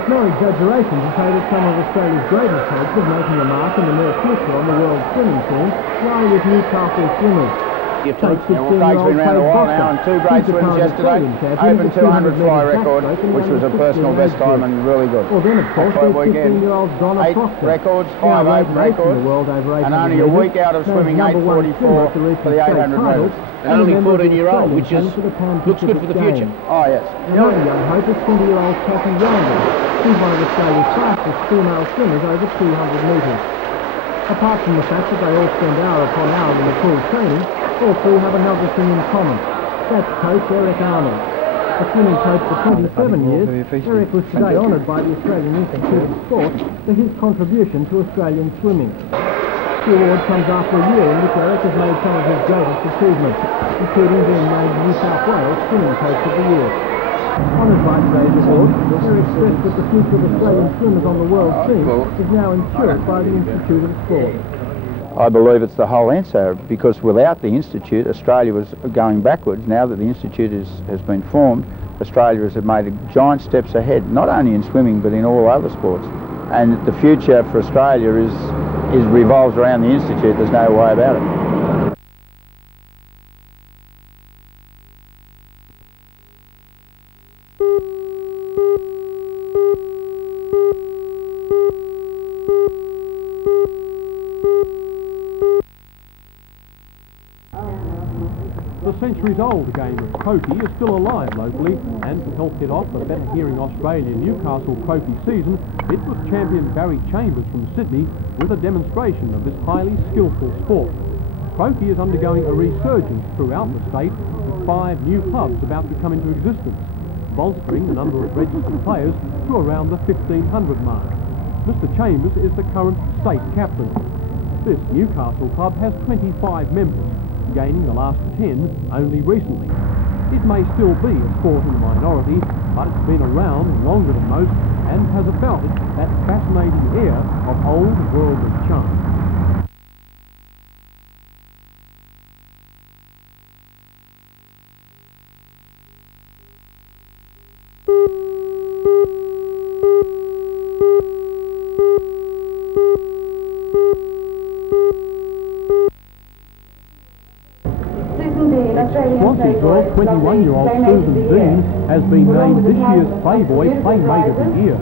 It's no exaggeration to say that some of Australia's greatest hopes of making a mark in the near future on the world swimming scene lie with Newcastle swimmers. Craig's been around a while now, and 2 great swims yesterday. Open 200 fly record, which was a personal best time and really good. Well, then, of course, there's 15-year-old Donna 8 Proctor. records, 5 open records, and only a week out of swimming 8:44 for the 800 metres. And only 14-year-old, which is looks good for the future. Oh, yes. Another young hope is 20-year-old Cathy Randall. She's one of Australia's fastest female swimmers over 200 metres. Apart from the fact that they all spend hour upon hour in the pool training, all three have another thing in common. That's Coach Eric Arnold. A swimming coach for 27 years, Eric was today honoured by the Australian Institute of Sport for his contribution to Australian swimming. The award comes after a year in which Eric has made some of his greatest achievements, including being named New South Wales Swimming Coach of the Year. Honoured by today's award, Eric stressed that the future of Australian swimmers on the world scene is now ensured by the Institute of Sport. I believe it's the whole answer, because without the Institute, Australia was going backwards. Now that the Institute has been formed, Australia has made giant steps ahead, not only in swimming but in all other sports. And the future for Australia revolves around the Institute, there's no way about it. The centuries-old game of croquet is still alive locally, and to help get off the Better Hearing Australia Newcastle croquet season, it was champion Barry Chambers from Sydney with a demonstration of this highly skillful sport. Croquet is undergoing a resurgence throughout the state, with 5 new clubs about to come into existence, bolstering the number of registered players to around the 1,500 mark. Mr Chambers is the current state captain. This Newcastle club has 25 members, gaining the last 10 only recently. It may still be a sport in the minority, but it's been around longer than most and has about it that fascinating air of old worldly charm. Swansea's girl, 21-year-old Susan Dean, has been named this year's Playboy Playmate of the Year.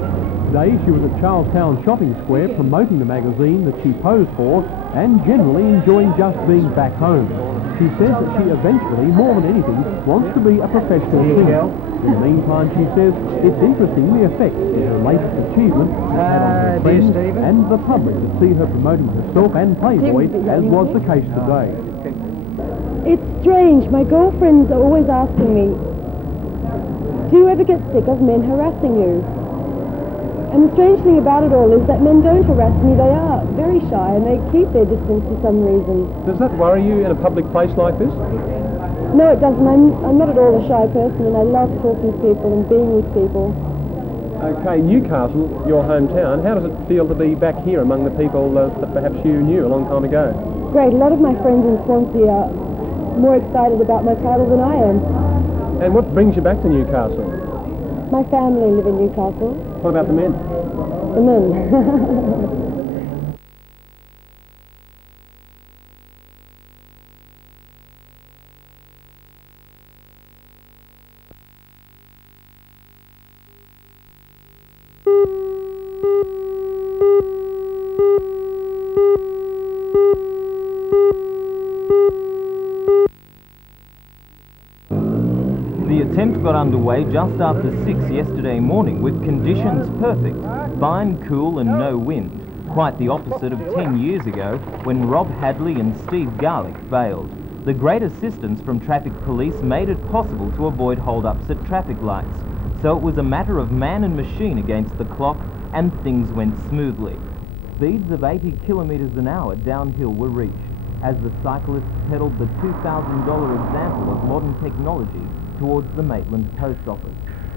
Today she was at Charlestown Shopping Square promoting the magazine that she posed for and generally enjoying just being back home. She says that she eventually, more than anything, wants to be a professional singer. In the meantime, she says it's interesting the effects of her latest achievement has had on her friends and the public that see her promoting herself and Playboy, as was the case today. It's strange. My girlfriends are always asking me, do you ever get sick of men harassing you? And the strange thing about it all is that men don't harass me. They are very shy and they keep their distance for some reason. Does that worry you in a public place like this? No, it doesn't. I'm not at all a shy person, and I love talking to people and being with people. Okay, Newcastle, your hometown, how does it feel to be back here among the people that perhaps you knew a long time ago? Great. A lot of my friends in Swansea are more excited about my title than I am. And what brings you back to Newcastle? My family live in Newcastle. What about the men? The men. The attempt got underway just after 6 yesterday morning with conditions perfect, fine, cool and no wind. Quite the opposite of 10 years ago when Rob Hadley and Steve Garlick failed. The great assistance from traffic police made it possible to avoid hold-ups at traffic lights. So it was a matter of man and machine against the clock and things went smoothly. Speeds of 80 kilometres an hour downhill were reached as the cyclists pedalled the $2,000 example of modern technology towards the Maitland Post Office.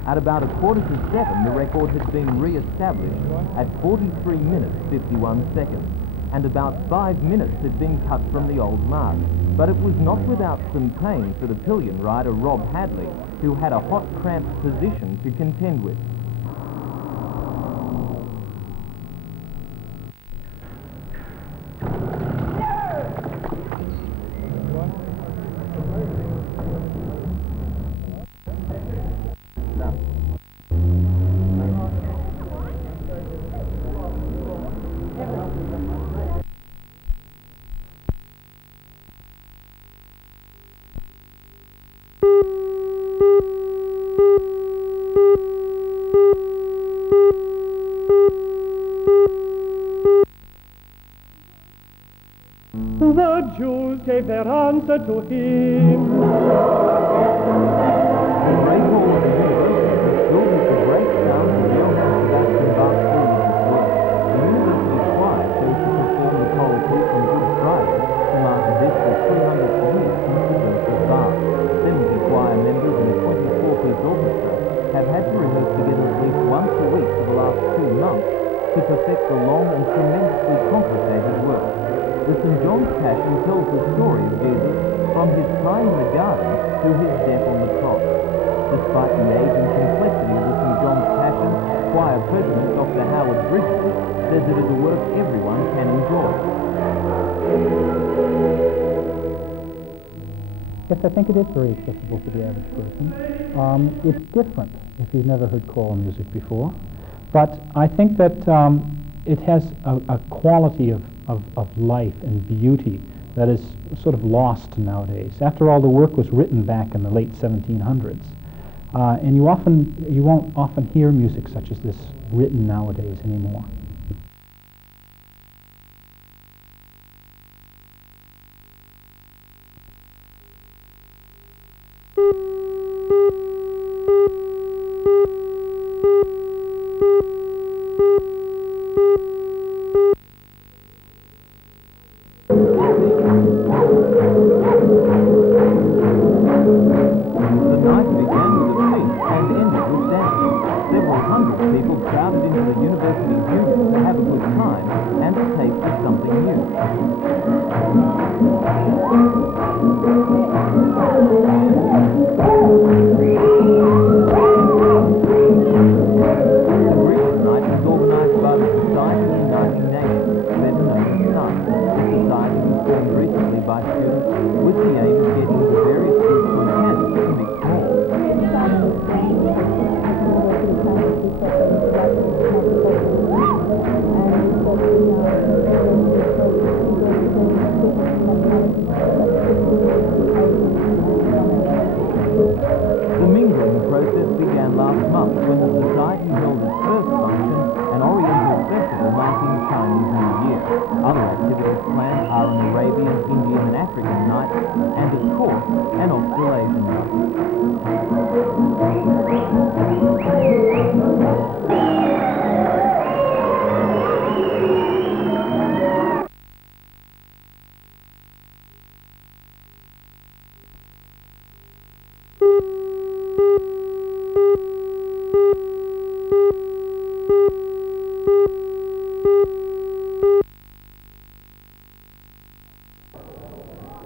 At about 6:45, the record had been re-established at 43 minutes 51 seconds, and about 5 minutes had been cut from the old mark. But it was not without some pain for the pillion rider Rob Hadley, who had a hot cramped position to contend with. The Jews gave their answer to him. The Great Hall of the University was filled with the great sound of Johann Sebastian Bach's religious work. The university choir chose to perform the choral piece on Good Friday to mark this the 300th year since the birth of Bach. 70 choir members and a 24-piece orchestra have had to rehearse together at least once a week for the last 2 months to perfect the long and tremendously complicated work. The St. John's Passion tells the story of Jesus from his time in the garden to his death on the cross. Despite the age and complexity of the St. John's Passion, choir president Dr. Howard Bridges says it is a work everyone can enjoy. Yes, I think it is very accessible to the average person. It's different if you've never heard choral music before, but I think that it has a quality of life and beauty that is sort of lost nowadays. After all, the work was written back in the late 1700s, and you won't often hear music such as this written nowadays anymore.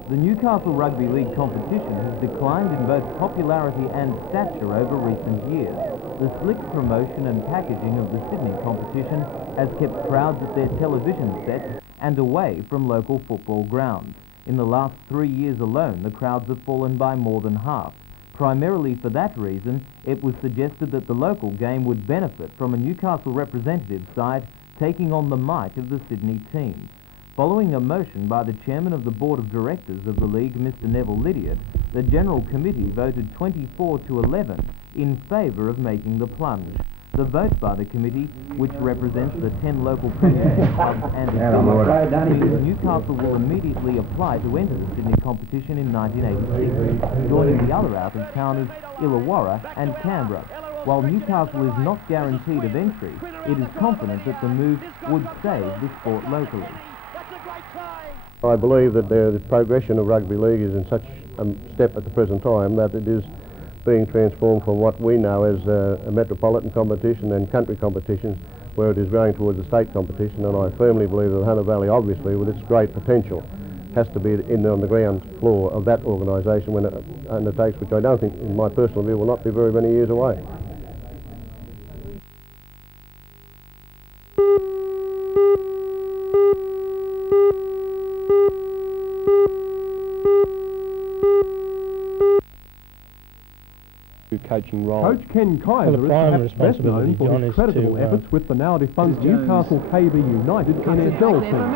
The Newcastle Rugby League competition has declined in both popularity and stature over recent years. The slick promotion and packaging of the Sydney competition has kept crowds at their television sets and away from local football grounds. In the last 3 years alone, the crowds have fallen by more than half. Primarily for that reason, it was suggested that the local game would benefit from a Newcastle representative side taking on the might of the Sydney teams. Following a motion by the chairman of the board of directors of the league, Mr. Neville Lydiard, the General Committee voted 24 to 11 in favour of making the plunge. The vote by the committee, which represents the 10 local Premier League clubs and affiliates, means Newcastle will immediately apply to enter the Sydney competition in 1986, joining the other out-of-towners Illawarra and Canberra. While Newcastle is not guaranteed of entry, it is confident that the move would save the sport locally. I believe that the progression of rugby league is in such a step at the present time that it is being transformed from what we know as a metropolitan competition and country competitions, where it is growing towards a state competition, and I firmly believe that the Hunter Valley, obviously, with its great potential, has to be on the ground floor of that organisation when it undertakes, which I don't think, in my personal view, will not be very many years away. coaching role. Coach Ken Kaiser is perhaps best known for his creditable efforts with the now defunct Newcastle KB United NSL team.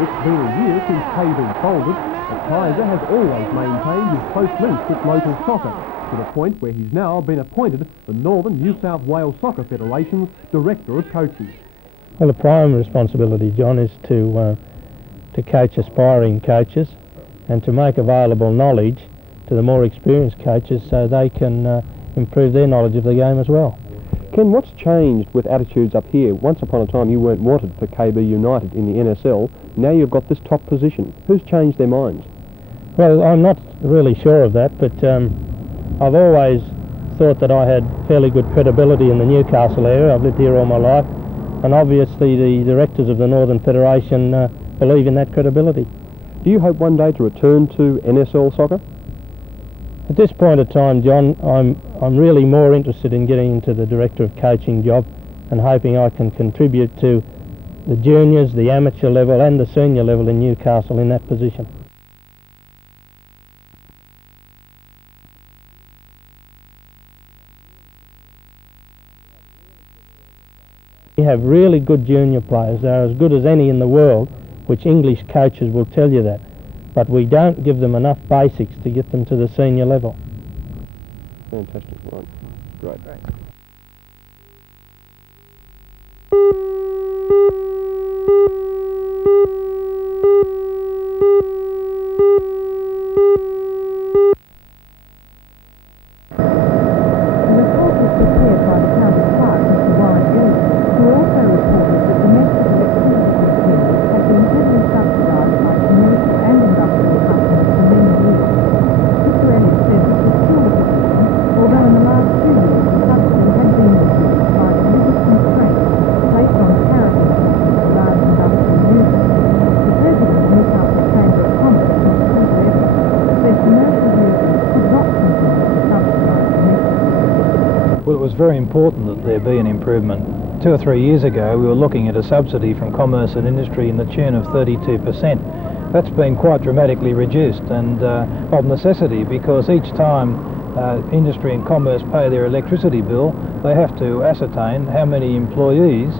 It's been a year since KB folded, but Kaiser has always maintained his close links with local soccer, to the point where he's now been appointed the Northern New South Wales Soccer Federation's Director of Coaching. Well, the prime responsibility, John, is to coach aspiring coaches and to make available knowledge to the more experienced coaches so they can improve their knowledge of the game as well. Ken, what's changed with attitudes up here? Once upon a time you weren't wanted for KB United in the NSL. Now you've got this top position. Who's changed their minds? Well, I'm not really sure of that, but I've always thought that I had fairly good credibility in the Newcastle area. I've lived here all my life, and obviously the directors of the Northern Federation believe in that credibility. Do you hope one day to return to NSL soccer? At this point of time, John, I'm really more interested in getting into the Director of Coaching job and hoping I can contribute to the juniors, the amateur level and the senior level in Newcastle in that position. We have really good junior players. They're as good as any in the world, which English coaches will tell you that. But we don't give them enough basics to get them to the senior level. Fantastic, right. Great. Well, it was very important that there be an improvement. 2 or 3 years ago we were looking at a subsidy from commerce and industry in the tune of 32%. That's been quite dramatically reduced, and of necessity, because each time industry and commerce pay their electricity bill, they have to ascertain how many employees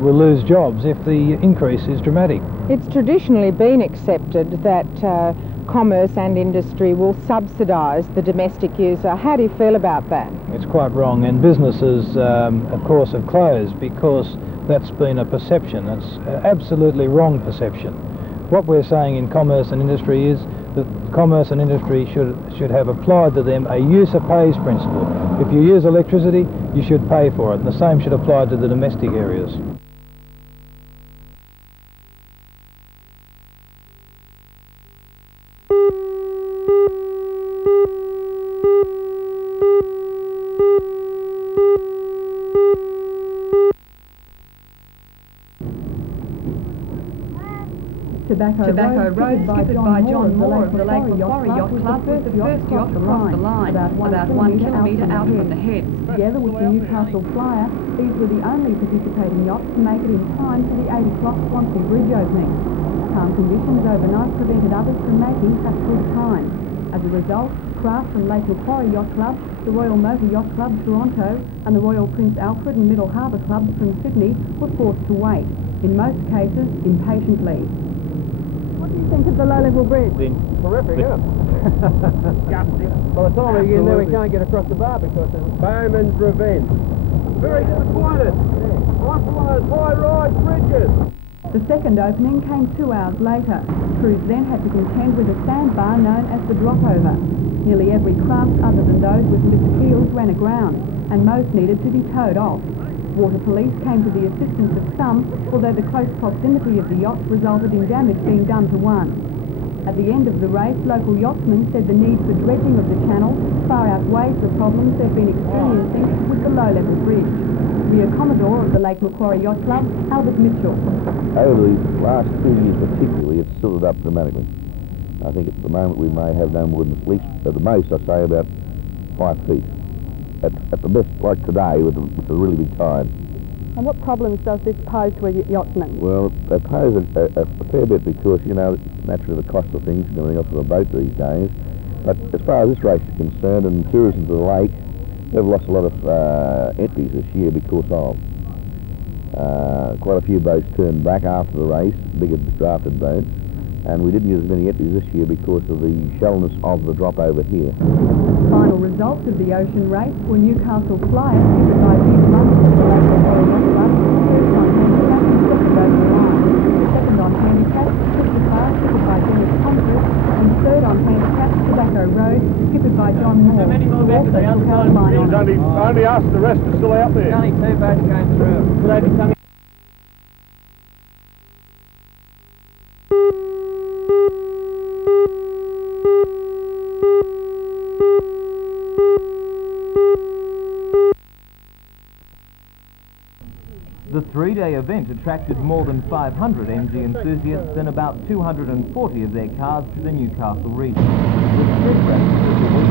will lose jobs if the increase is dramatic. It's traditionally been accepted that commerce and industry will subsidise the domestic user. How do you feel about that? It's quite wrong, and businesses of course have closed because that's been a perception. It's absolutely wrong perception. What we're saying in commerce and industry is that commerce and industry should have applied to them a user pays principle. If you use electricity, you should pay for it, and the same should apply to the domestic areas. Tobacco Road, skippered by John Moore of the Lake Macquarie Yacht Club, was the first yacht to cross the line, about 1 kilometre out from the heads. Together with the Newcastle Flyer, these were the only participating yachts to make it in time for the 8 o'clock Swansea Bridge opening. Calm conditions overnight prevented others from making such good time. As a result, craft from Lake Macquarie Yacht Club, the Royal Motor Yacht Club Toronto and the Royal Prince Alfred and Middle Harbour Clubs from Sydney were forced to wait, in most cases impatiently. What do you think of the low-level bridge? Terrific, isn't it? By the time we get in there, we can't get across the bar because of Bowman's Revenge. Very disappointed. One of those high-rise bridges. The second opening came 2 hours later. Crews then had to contend with a sandbar known as the dropover. Nearly every craft other than those with lift keels ran aground, and most needed to be towed off. Water police came to the assistance of some, although the close proximity of the yachts resulted in damage being done to one. At the end of the race, local yachtsmen said the need for dredging of the channel far outweighs the problems they've been experiencing with the low-level bridge. Rear Commodore of the Lake Macquarie Yacht Club, Albert Mitchell. Over the last 2 years particularly, it's silted up dramatically. I think at the moment we may have no more than at least, at the most, I say about 5 feet. At the best, like today, with a really big tide. And what problems does this pose to a yachtsman? Well, they pose a fair bit because, you know, naturally the cost of things and everything else with a boat these days. But as far as this race is concerned and tourism to the lake, We've lost a lot of entries this year because of quite a few boats turned back after the race, bigger drafted boats, and we didn't get as many entries this year because of the shallowness of the drop over here. Final results of the ocean race were Newcastle Flyers, fitted by Steve Munson of the local quarry yacht first on handicap, fitted over the line. Second on handicap, Sister Fast, fitted by Dennis Congress, and third on handicap, Tobacco Road, skippered by John Moore. Only us, the rest are still out there. Only 2 boats going through. Will they be coming? The 3-day event attracted more than 500 MG enthusiasts and about 240 of their cars to the Newcastle region. The street races of the week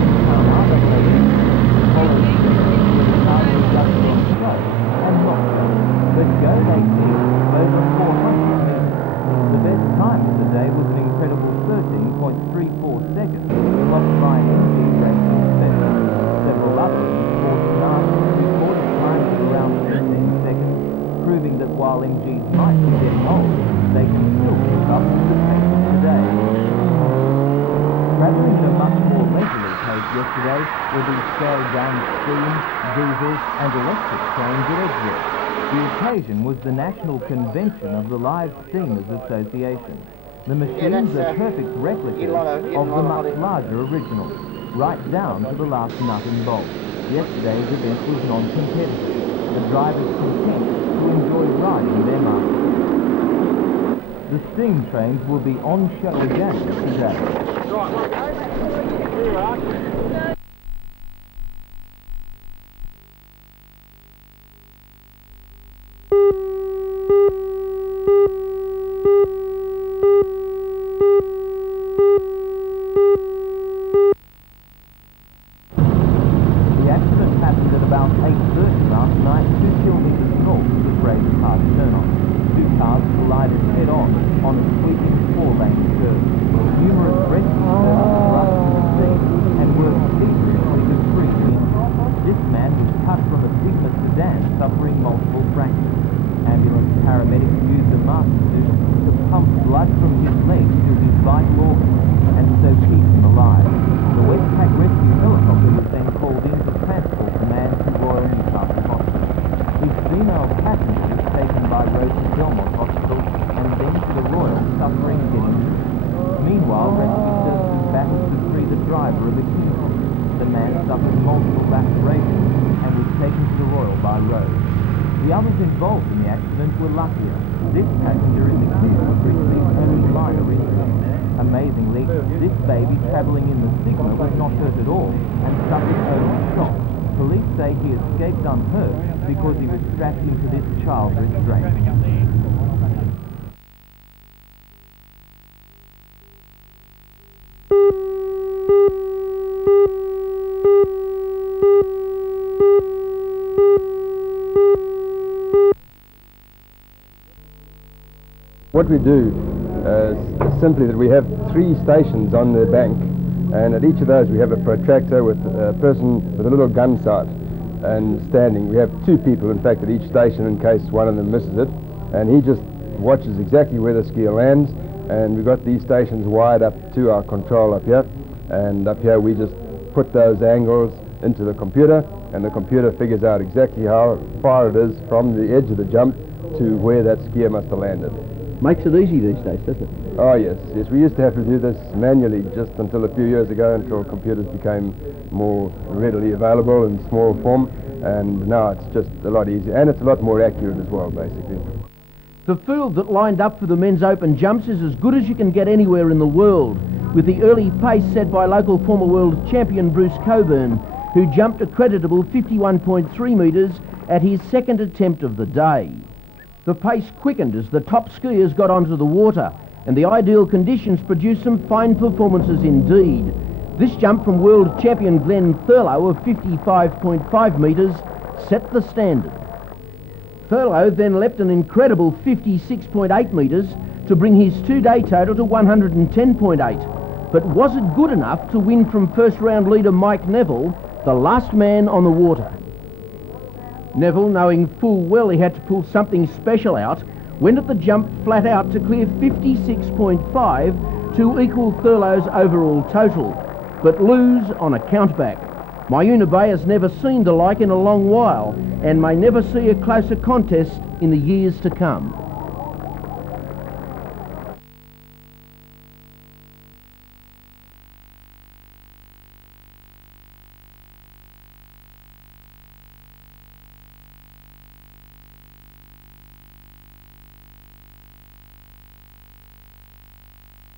followed with the cars were just on Strait and not so, but go they did over 400 metres. The best time of the day was an incredible 13.34 seconds, lost by an MG racing special. Several others in sports cars recorded times of around 15 seconds, proving that while MGs might be getting old, they can still keep up with the pace of today. Travelling at a much more leisurely pace yesterday were the scaled-down steam, diesel and electric trains at Edgeworth. The occasion was the National Convention of the Live Steamers Association. The machines are perfect replicas of the much larger originals, right down to the last nut and bolt. Yesterday's event was non-competitive. The drivers content to enjoy riding their masters. The steam trains will be on show again today. The accident happened at about 8:30 last night, 2 kilometres north of the Fraser Park turn-off. 2 cars collided head-on on a sweeping 4-lane curve. Numerous rescue services rushed to the scene and worked feverishly to free the injured. This man was cut from a Sigma sedan, suffering multiple fractures. Ambulance paramedics used a mask suit to pump blood from his legs to his vital organs and so keep him alive. The Westpac rescue helicopter was then called in to transport the man to Royal Newcastle Hospital. His female passenger was taken by road to Belmont Hospital and then to the Royal, suffering getting injured. Meanwhile, rescue services battled to free the driver of a King. The man suffered multiple lacerations and was taken to the Royal by road. The others involved in the accident were luckier. This passenger in the King received only minor injuries. Amazingly, this baby travelling in the Sigma was not hurt at all and suffered only shock. Police say he escaped unhurt because he was strapped into this child restraint. What we do is simply that we have 3 stations on the bank, and at each of those we have a protractor with a person with a little gun sight and standing. We have 2 people in fact at each station in case one of them misses it, and he just watches exactly where the skier lands, and we've got these stations wired up to our control up here, and up here we just put those angles into the computer, and the computer figures out exactly how far it is from the edge of the jump to where that skier must have landed. Makes it easy these days, doesn't it? Oh yes, yes. We used to have to do this manually just until a few years ago, until computers became more readily available in small form, and now it's just a lot easier, and it's a lot more accurate as well, basically. The field that lined up for the men's open jumps is as good as you can get anywhere in the world, with the early pace set by local former world champion Bruce Coburn, who jumped a creditable 51.3 metres at his second attempt of the day. The pace quickened as the top skiers got onto the water, and the ideal conditions produced some fine performances indeed. This jump from world champion Glenn Thurlow of 55.5 metres set the standard. Thurlow then leapt an incredible 56.8 metres to bring his 2-day total to 110.8. But was it good enough to win from first round leader Mike Neville the last man on the water. Neville, knowing full well he had to pull something special out, went at the jump flat out to clear 56.5 to equal Thurlow's overall total, but lose on a countback. Myuna Bay has never seen the like in a long while and may never see a closer contest in the years to come.